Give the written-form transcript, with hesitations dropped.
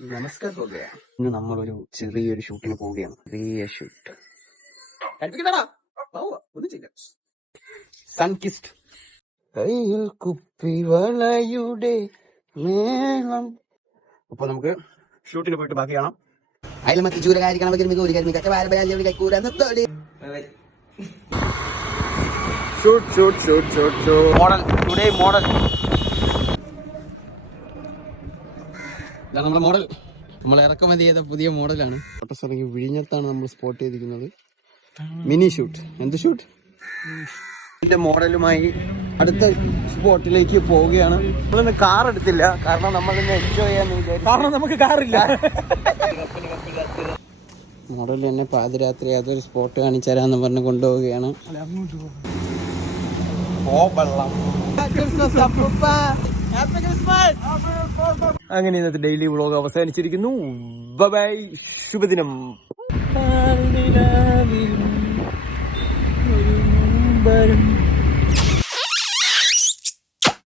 നമസ്കാരം. ഇന്ന് നമ്മളൊരു ചെറിയൊരു ഷൂട്ടിന് പോവുകയാണ്. ചെറിയ ഷൂട്ട്. സൺകിസ്റ്റ് കയ്യിൽ കുപ്പിവളയുടെ മേളം. അപ്പൊ നമുക്ക് ഷൂട്ടിന് പോയിട്ട് ബാക്കി കാണാം. അയൽമത്തി ചൂരകാരിക്കണം മോഡൽ ടുഡേ മോഡൽ. ഇതാണ് നമ്മുടെ മോഡൽ. നമ്മൾ ഇറക്കുമതി ചെയ്ത പുതിയ മോഡലാണ്. ഫോട്ടോസ് ഇറങ്ങി വിഴിഞ്ഞത്താണ് നമ്മൾ സ്പോട്ട് ചെയ്തിരിക്കുന്നത്. Mini shoot. എന്ത് ഷൂട്ട്? ഇതിന്റെ മോഡലുമായി അടുത്ത സ്പോട്ടിലേക്ക് പോവുകയാണ്. നമ്മളിന്ന് കാർ എടുത്തില്ല, കാരണം നമ്മളിന്ന് എൻജോയ് ചെയ്യാന്ന് വിചാരിച്ചു. കാരണം നമുക്ക് കാറില്ല. മോഡൽ എന്നെ പാതിരാത്രി അതൊരു സ്പോട്ട് കാണിച്ചു തരാന്ന് പറഞ്ഞ് കൊണ്ടുപോവുകയാണ്. അങ്ങനെ ഇന്നത്തെ ഡെയിലി വ്ളോഗ് അവസാനിച്ചിരിക്കുന്നു. ബൈ, ശുഭദിനം.